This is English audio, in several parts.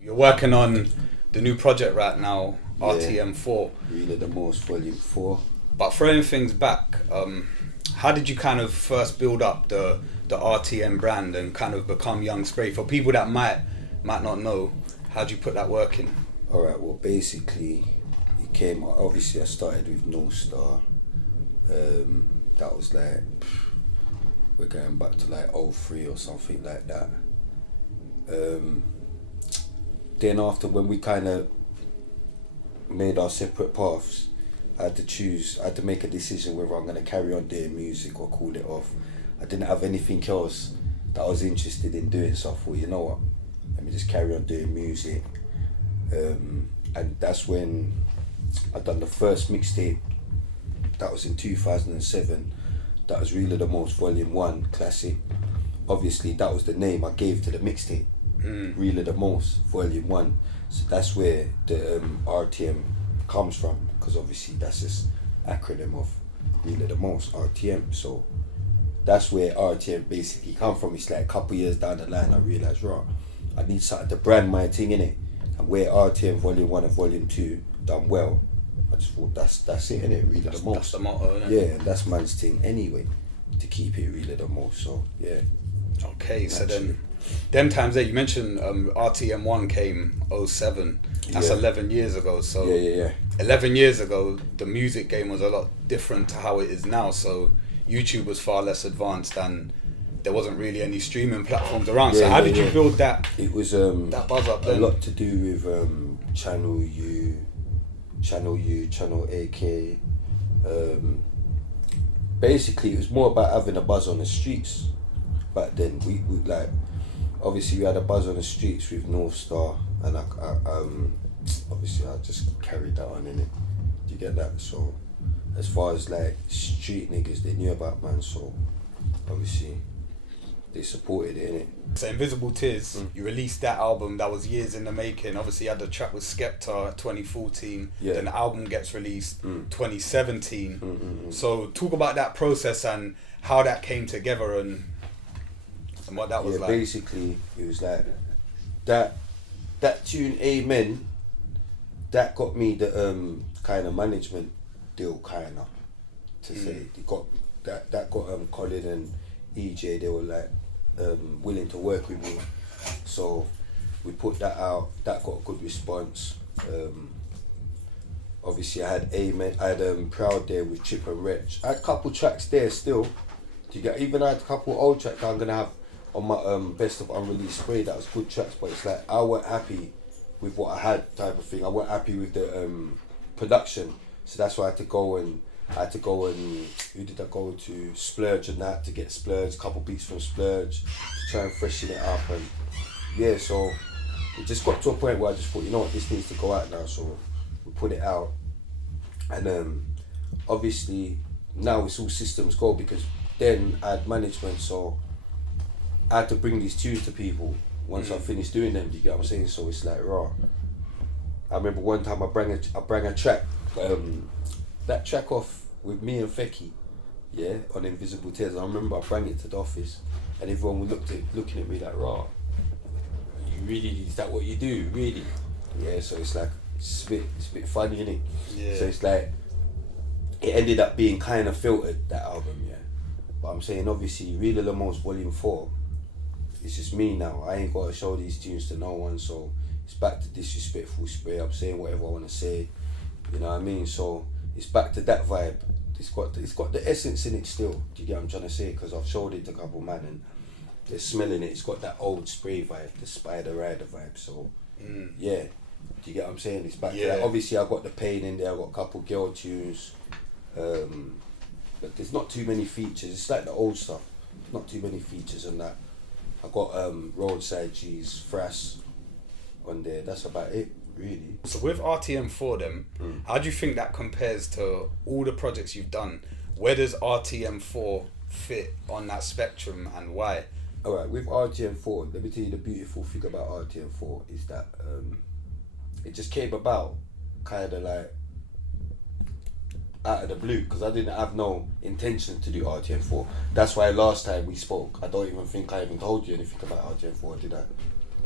You're working on the new project right now, RTM 4. Really the most volume 4. But throwing things back, how did you kind of first build up the RTM brand and kind of become Young Spray? For people that might not know, how do you put that work in? Alright, well basically it came, obviously I started with No Star. That was like, we're going back to like 03 or something like that. Then after, when we kind of made our separate paths, I had to make a decision whether I'm going to carry on doing music or call it off. I didn't have anything else that I was interested in doing, so I thought, you know what, let me just carry on doing music. And that's when I done the first mixtape. That was in 2007. That was Really the Most Volume 1 Classic. Obviously that was the name I gave to the mixtape. Really the Most Volume 1. So that's where the RTM comes from, because obviously that's just acronym of Really the Most, RTM. So that's where RTM basically come from. It's like a couple years down the line I realised, right, I need something to brand my thing in it. And where RTM Volume 1 and Volume 2 done well, I just thought that's it, innit? Really the most. That's the motto, innit? Yeah, and that's man's thing anyway, to keep it really the most. So yeah. Okay, naturally. so then them times there, you mentioned RTM 1 came 07. That's 11 years ago. So Yeah. 11 years ago, the music game was a lot different to how it is now. So YouTube was far less advanced and there wasn't really any streaming platforms around. So how did you build that? It was that buzz up then? a lot to do with Channel U, Channel AK. Basically, it was more about having a buzz on the streets. Back then, we like, obviously we had a buzz on the streets with North Star, and I obviously I just carried that on, innit? Do you get that? So as far as like street niggas, they knew about man, so obviously they supported it, innit? So Invisible Tears, you released that album that was years in the making. Obviously you had the track with Skepta 2014, then the album gets released 2017. So talk about that process and how that came together and what that was like. Basically it was like that tune Amen, that got me the kind of management deal, kind of, to say. They got that got Colin and EJ, they were like willing to work with me, so we put that out. That got a good response. Obviously I had Amen, I had Proud there with Chip and Wretch. I had a couple tracks there still. Do you get? Even I had a couple old tracks that I'm gonna have on my best of unreleased spray. That was good tracks, but it's like I weren't happy with what I had, type of thing. I weren't happy with the production, so that's why I had to go and who did I go to? Splurge and that, to get Splurge, couple beats from Splurge to try and freshen it up. And yeah, so it just got to a point where I just thought, you know what, this needs to go out now, so we put it out. And obviously now it's all systems go, because then I had management, so I had to bring these tunes to people once I finished doing them. Do you get what I'm saying? So it's like raw. I remember one time I bring a track, that track off with me and Fecky, yeah, on Invisible Tears. I remember I bring it to the office, and everyone was looking at me like, raw, you really, is that what you do, really? Yeah, so it's like, it's a bit funny, innit? Yeah. So it's like, it ended up being kind of filtered, that album, yeah. But I'm saying, obviously, Really the Most Volume 4, it's just me now. I ain't got to show these tunes to no one, so it's back to Disrespectful Spray. I'm saying whatever I want to say, you know what I mean? So it's back to that vibe. It's got the essence in it still. Do you get what I'm trying to say? Because I've showed it to a couple man and they're smelling it. It's got that old Spray vibe, the Spider Rider vibe. So yeah, do you get what I'm saying? It's back to that. Obviously I got the Pain in there. I got a couple girl tunes, but there's not too many features. It's like the old stuff. Not too many features on that. I got Roadside G's, Frass on there. That's about it, really. So with RTM4 then, how do you think that compares to all the projects you've done? Where does RTM4 fit on that spectrum and why? Alright, with RTM4, let me tell you the beautiful thing about RTM4 is that it just came about kind of like out of the blue, because I didn't have no intention to do RTM4. That's why last time we spoke, I don't even think I even told you anything about RTM4, did I?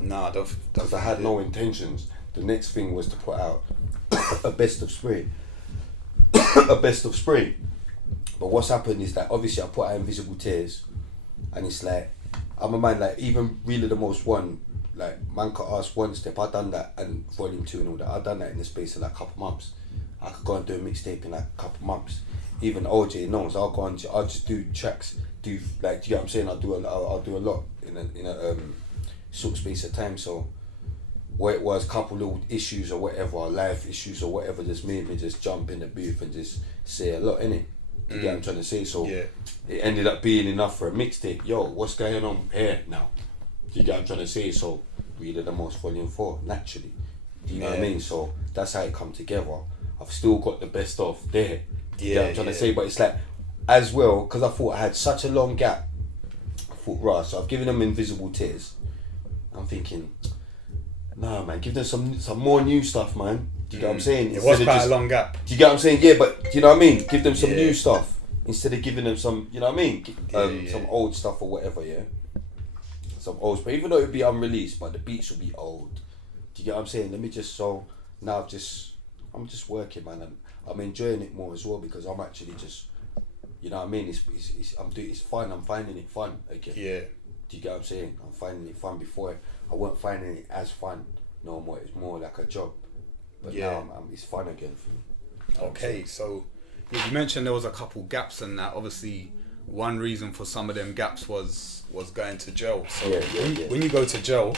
Nah, don't. Because I had no intentions. The next thing was to put out a best of spray. A best of spray. But what's happened is that obviously I put out Invisible Tears, and it's like, I'm a man, like, even Really the Most One, like, man could ask One Step, I done that, and Volume 2 and all that, I done that in the space of like a couple months. I could go and do a mixtape in like a couple months. Even OJ knows, I'll just do tracks, do you get what I'm saying? I'll do a lot in a short space of time. So where it was, couple little issues or whatever, life issues or whatever, just made me just jump in the booth and just say a lot, innit? You get what I'm trying to say? So it ended up being enough for a mixtape. Yo, what's going on here now? Do you get what I'm trying to say? So Really the Most Volume 4, naturally. Do you know what I mean? So that's how it come together. I've still got the best of there. Do you get what I'm trying to say? But it's like, as well, because I thought I had such a long gap, I thought, right, so I've given them Invisible Tears. I'm thinking, nah, man, give them some more new stuff, man. Do you get what I'm saying? It was quite a long gap. Do you get what I'm saying? Yeah, but do you know what I mean? Give them some new stuff instead of giving them some, you know what I mean? Some old stuff or whatever, yeah? Some old, but even though it'd be unreleased, but the beats will be old. Do you get what I'm saying? Let me just, so now I'm just working, man, and I'm enjoying it more as well, because I'm actually just, you know what I mean? It's fun. I'm finding it fun again. Yeah. Do you get what I'm saying? I'm finding it fun. Before I weren't finding it as fun no more. It's more like a job. But now it's fun again for me. Okay, so you mentioned there was a couple gaps in that. Obviously, one reason for some of them gaps was going to jail. So when you go to jail,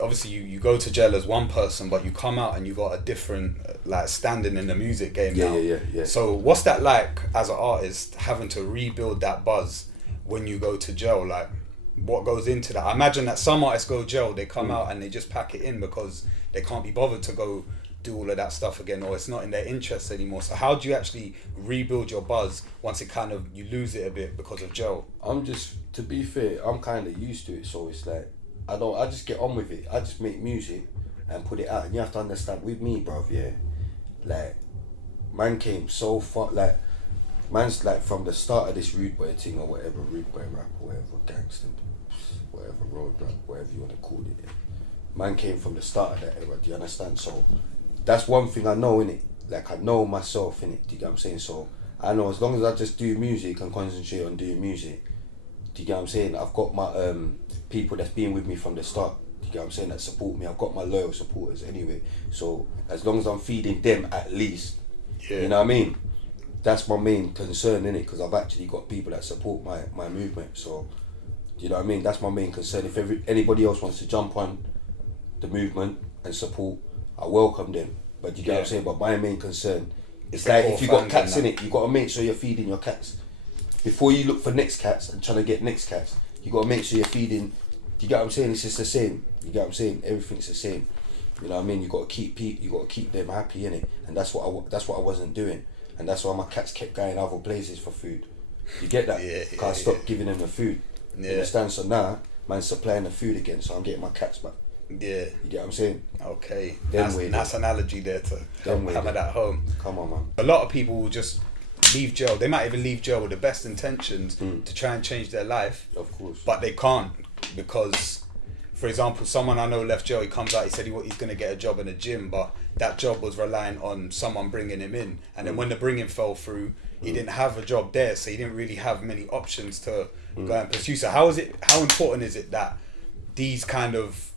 obviously you go to jail as one person, but you come out and you got a different like standing in the music game now. Yeah. So what's that like as an artist, having to rebuild that buzz when you go to jail? Like, what goes into that? I imagine that some artists go jail, they come out and they just pack it in because they can't be bothered to go do all of that stuff again, or it's not in their interest anymore. So how do you actually rebuild your buzz once it kind of, you lose it a bit because of jail? To be fair, I'm kind of used to it, so it's like, I just get on with it. I just make music and put it out. And you have to understand, with me, bruv, yeah, like, man came so far, like, man's like, from the start of this rude boy thing or whatever, rude boy rap or whatever, gangster, whatever, road rap, whatever you want to call it, yeah. Man came from the start of that era, do you understand? So that's one thing I know, innit? Like, I know myself, innit? Do you get what I'm saying? So I know as long as I just do music and concentrate on doing music, do you get what I'm saying? I've got my people that's been with me from the start, do you get what I'm saying, that support me. I've got my loyal supporters anyway. So as long as I'm feeding them at least, you know what I mean? That's my main concern, innit? Because I've actually got people that support my movement. So, do you know what I mean? That's my main concern. If anybody else wants to jump on the movement and support, I welcome them. But you get what I'm saying? But my main concern is like, if you got cats in it, you got to make sure you're feeding your cats. Before you look for next cats and trying to get next cats, you got to make sure you're feeding. You get what I'm saying? It's just the same. You get what I'm saying? Everything's the same. You know what I mean? You got to keep them happy, innit? And that's what I wasn't doing. And that's why my cats kept going other places for food. You get that? Because I stopped giving them the food. You understand? So now, man's supplying the food again, so I'm getting my cats back. Yeah. You get what I'm saying? Okay. That's analogy there to hammer that home. Come on, man. A lot of people will just leave jail. They might even leave jail with the best intentions to try and change their life. Of course. But they can't, because, for example, someone I know left jail, he comes out, he said he's going to get a job in a gym, but that job was relying on someone bringing him in. And then when the bringing fell through, he didn't have a job there, so he didn't really have many options to go and pursue. So how important is it that these kind of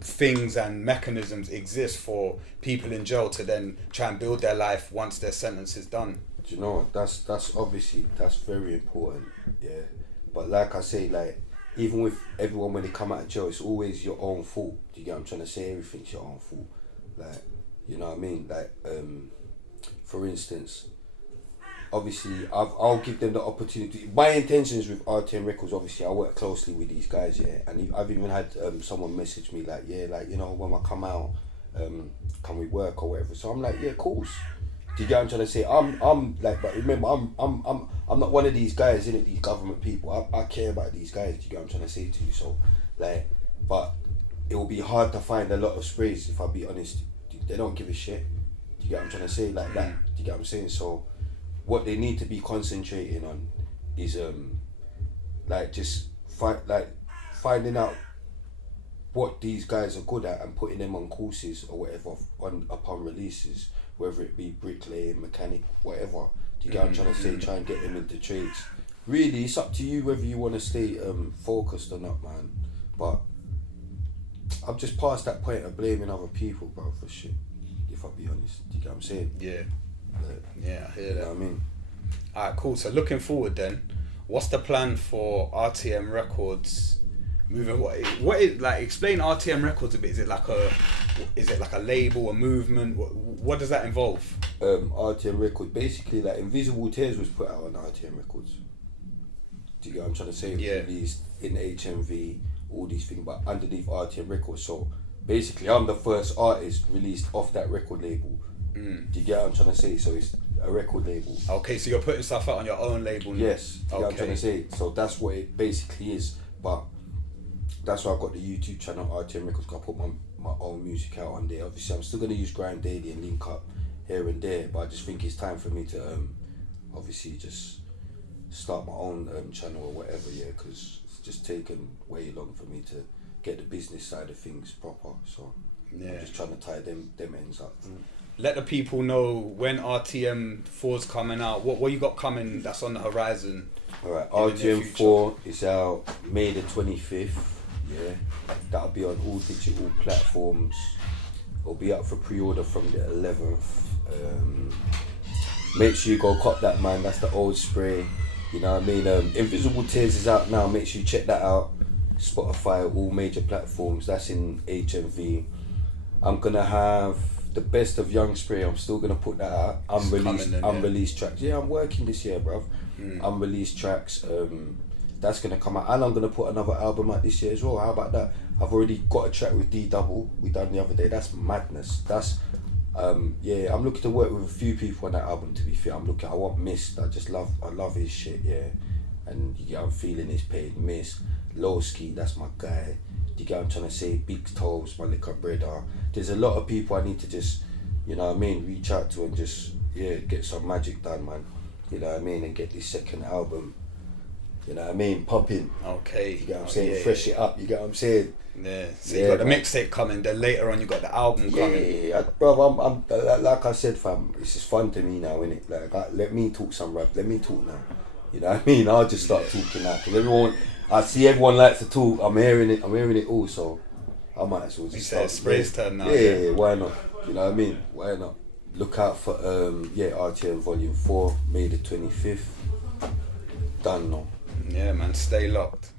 things and mechanisms exist for people in jail to then try and build their life once their sentence is done? Do you know, that's obviously, that's very important, yeah. But like I say, like, even with everyone when they come out of jail, it's always your own fault. Do you get what I'm trying to say? Everything's your own fault. Like, you know what I mean? Like, for instance, obviously, I'll give them the opportunity. My intentions with RTM Records, obviously, I work closely with these guys, yeah. And I've even had someone message me like, yeah, like, you know, when I come out, can we work or whatever? So I'm like, yeah, of course. Do you get what I'm trying to say? I'm like, but remember, I'm not one of these guys, innit? These government people. I care about these guys. Do you get what I'm trying to say to you? So, like, but it will be hard to find a lot of sprays, if I'll be honest. They don't give a shit. Do you get what I'm trying to say? Like that. Do you get what I'm saying? So, what they need to be concentrating on is like just finding out what these guys are good at and putting them on courses or whatever upon releases, whether it be bricklaying, mechanic, whatever. Do you get what I'm trying to say? Try and get them into trades. Really, it's up to you whether you want to stay focused or not, man. But I'm just past that point of blaming other people, bro, for shit. If I be honest, do you get what I'm saying? Yeah. Yeah, I hear You that. know what I mean? Alright, cool. So looking forward then, what's the plan for RTM Records? Moving what is like? Explain RTM Records a bit. Is it like a label, a movement? What does that involve? RTM Records, basically like Invisible Tears was put out on RTM Records. Do you get what I'm trying to say? Yeah. Released in HMV, all these things, but underneath RTM Records. So basically, I'm the first artist released off that record label. Do you get what I'm trying to say? So it's a record label. Okay, so you're putting stuff out on your own label now? Yes, do you get what I'm trying to say? So that's what it basically is. But that's why I've got the YouTube channel RTM Records, because I put my own music out on there. Obviously, I'm still going to use Grind Daily and link up here and there, but I just think it's time for me to obviously just start my own channel or whatever, yeah, because it's just taken way long for me to get the business side of things proper. So I'm just trying to tie them ends up. Let the people know when RTM 4's coming out. What you got coming that's on the horizon? Alright, RTM 4 is out May the 25th. Yeah, that'll be on all digital platforms. It'll be up for pre-order from the 11th. Make sure you go cop that, man. That's the old spray. You know what I mean? Invisible Tears is out now. Make sure you check that out. Spotify, all major platforms. That's in HMV. I'm gonna have the best of Young Spray. I'm still gonna put that out. Unreleased tracks. Yeah, I'm working this year, bruv. Unreleased tracks. That's gonna come out, and I'm gonna put another album out this year as well. How about that? I've already got a track with D Double. We done the other day. That's madness. That's yeah. I'm looking to work with a few people on that album. To be fair, I want Mist. I love his shit. Yeah, and yeah, I'm feeling his pain. Mist, Lowski, that's my guy. You get what I'm trying to say? Big Toes, my liquor brother. There's a lot of people I need to just, you know what I mean, reach out to and just, yeah, get some magic done, man. You know what I mean? And get this second album, you know what I mean, popping. Okay. You get what I'm saying? Fresh it up, you get what I'm saying? Yeah. So you got the mixtape coming, then later on you got the album coming. Yeah, bro, I'm like I said, fam, it's just fun to me now, innit? Like, let me talk some rap, let me talk now. You know what I mean? I'll just start talking now, because I see everyone likes to talk. I'm hearing it all, so I might as well just start. Spray's turn now. Yeah, why not? You know what I mean? Why not? Look out for RTM Volume 4, May the 25th. Done now. Yeah, man, stay locked.